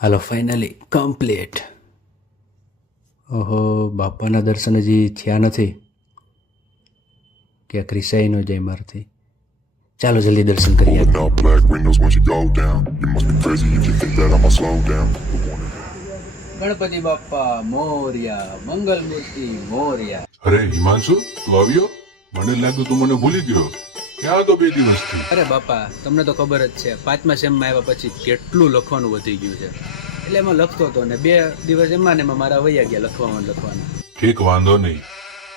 હાલો finally complete. ઓહો, બાપાના દર્શન હજી થયા નથી. ક્યાંક રિસાઈ ન જાય મારથી. ચાલો જલ્દી દર્શન કરીએ. Without black windows once you go down. You must be crazy if you think that I'ma slow down. Ganpati Bappa Morya, મંગલ મૂર્તિ મોર્યા. અરે હિમાંશુ, તું આવ્યો? મને લાગ્યું તું મને ભૂલી ગયો. ક્યાં હતો 2 દિવસથી? અરે બાપા, તમને તો ખબર જ છે, 5મા સેમમાં આવ્યા પછી કેટલું લખવાનું વધી ગયું છે. એટલે એમાં લખતો હતો ને 2 દિવસ એમાં ને એમાં મારા વૈયા ગયા લખવાના. ઠીક, વાંધો નહીં.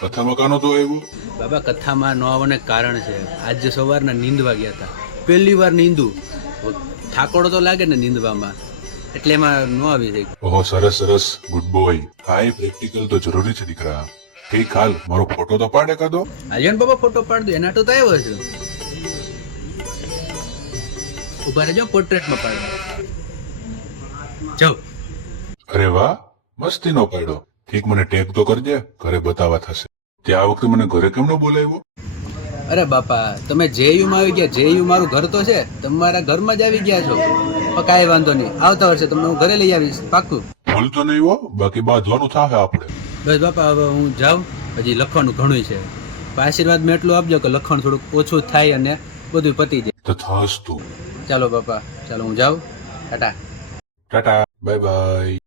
કથામાં કાનો તો આવ્યો? બાબા, કથામાં ન આવવાને કારણ છે, આજે સવારના નીંદવા ગયા હતા. પહેલી વાર નીંદું, થાકોડો તો લાગે ને નીંદવામાં, એટલે એમાં ન આવી થઈ. ઓહો, સરસ સરસ, ગુડ બોય. હા, એ પ્રેક્ટિકલ તો જરૂરી છે દીકરા. ઠીક, હાલ મારો ફોટો તો પાડે કાદો. આજે બાબા ફોટો પાડ દો, એના તો આવ્યો છે. ઉભા રહેજો, પોર્ટ્રેટમાં પાડો. જાઓ. અરે વાહ, મસ્તી નો પાડ્યો. ઠીક, મને ટેગ તો કરજે, ઘરે બતાવવા થશે. તે આ વખતે મને ઘરે કેમ ન બોલાવ્યો? અરે બાપા, તમે જેયુમાં આવી ગયા. જેયુ મારું ઘર તો છે, તમારા ઘરમાં જ આવી ગયા છો. પણ કાંઈ વાંધો નહીં, આવતા વર્ષે તમને હું ઘરે લઈ આવીશ, પાક્કું. ભૂલતો નહીં હો, બાકી બાંધવાનું થાશે આપણે. બસ બાપા, હવે હું જાઉં, હજી લખવાનું ઘણું છે. પણ આશીર્વાદમાં એટલું આપજો કે લખવાનું થોડુંક ઓછું થાય અને બધું પતી જાય. તથાસ્તુ. ચાલો બાપા, ચાલો હું જાઉં. ટાટા. Tata, bye by.